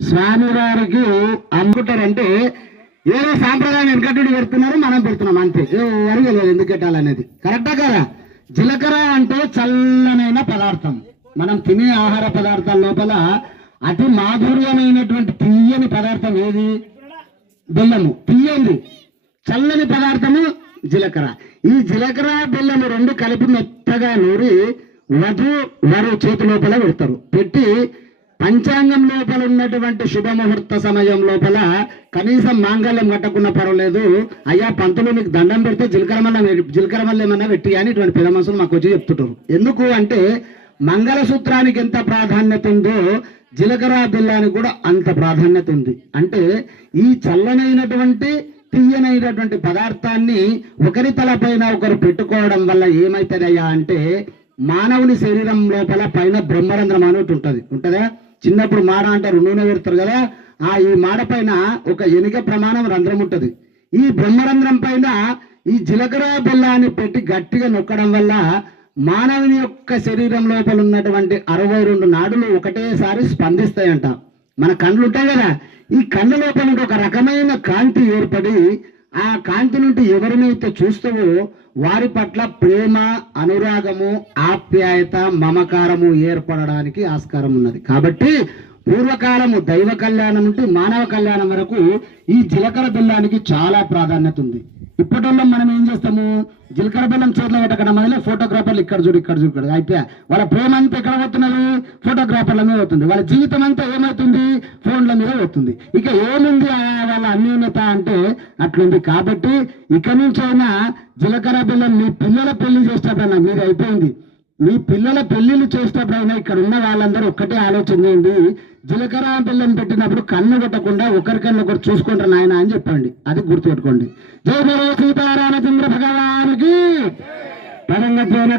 స్వామివారికి అమ్ముకుంటారంటే ఏదో సాంప్రదాయం వెనకట్టుడు పెడుతున్నారు, మనం పెడుతున్నాం అంతే. ఎవరికి లేదు ఎందుకు పెట్టాలనేది. కరెక్టా కదా? జీలకర్ర అంటే చల్లనైన పదార్థం. మనం తినే ఆహార పదార్థాల లోపల అతి మాధుర్యమైనటువంటి తీయని పదార్థం ఏది? బెల్లము. తీయండి చల్లని పదార్థము జీలకర్ర. ఈ జీలకర్ర బెల్లము రెండు కలిపి మెత్తగా నూరి వధు చేతి లోపల పెడతారు. పెట్టి పంచాంగం లోపల ఉన్నటువంటి శుభముహూర్త సమయం లోపల కనీసం మాంగళ్యం కట్టకుండా పర్వాలేదు, అయ్యా పంతులు నీకు దండం పెడితే జీలకర్ర మల్ల ఏమన్నా పెట్టి అని ఇటువంటి పెద్ద మనుషులు మాకు వచ్చి చెప్తుంటారు. ఎందుకు అంటే మంగళసూత్రానికి ఎంత ప్రాధాన్యత ఉందో జీలకర్ర బెల్లానికి కూడా అంత ప్రాధాన్యత ఉంది. అంటే ఈ చల్లనైనటువంటి తీయనైనటువంటి పదార్థాన్ని ఒకరి తలపైన ఒకరు పెట్టుకోవడం వల్ల ఏమైతుందయ్యా అంటే మానవుని శరీరం లోపల పైన బ్రహ్మరంధ్రం అనేది ఉంటుందా? చిన్నప్పుడు మాడ అంటారు, నూనె పెడతారు కదా, ఈ మాడ పైన ఒక ఎనిక ప్రమాణం రంధ్రం ఉంటుంది. ఈ బ్రహ్మరంధ్రం పైన ఈ జీలకర్ర బెల్లాన్ని పెట్టి గట్టిగా నొక్కడం వల్ల మానవుని యొక్క శరీరం లోపల ఉన్నటువంటి 62 నాడులు ఒకటేసారి స్పందిస్తాయంట. మన కళ్ళు ఉంటాయి కదా, ఈ కళ్ళ లోపల ఒక రకమైన కాంతి ఏర్పడి ఆ కాంతి నుండి ఎవరినైతే చూస్తావో వారి పట్ల ప్రేమ, అనురాగము, ఆప్యాయత, మమకారము ఏర్పడడానికి ఆస్కారం ఉన్నది. కాబట్టి పూర్వకాలము దైవ కళ్యాణం నుండి మానవ కళ్యాణం వరకు ఈ జీలకర్ర బెల్లానికి చాలా ప్రాధాన్యత ఉంది. ఇప్పటిలో మనం ఏం చేస్తాము, జీలకర్ర బెల్లం చేతిలో పెట్టకుండా మొదలే ఫోటోగ్రాఫర్లు ఇక్కడ చూడు అయిపోయా. వాళ్ళ ప్రేమ అంతా ఎక్కడ పోతున్నది? ఫోటోగ్రాఫర్ల మీద అవుతుంది. వాళ్ళ జీవితం అంతా ఏమవుతుంది? ఫోన్ల మీద అవుతుంది. ఇక ఏముంది వాళ్ళ అన్యోన్యత అంటే అట్లుంది. కాబట్టి ఇక నుంచి అయినా జీలకర్ర బెల్లం మీ పిల్లల పెళ్లి చేసేటప్పుడైనా మీరు అయిపోయింది, మీ పిల్లల పెళ్లిళ్ళు చేసేటప్పుడైనా ఇక్కడ ఉన్న వాళ్ళందరూ ఒక్కటే ఆలోచన చేయండి, జీలకర్ర బెల్లం పెట్టినప్పుడు కన్ను కొట్టకుండా ఒకరికన్నా ఒకరు చూసుకుంటారు నాయన అని చెప్పండి. అది గుర్తుపెట్టుకోండి. జై బలో సీతారామచంద్ర భగవానికి పరంగా కన్య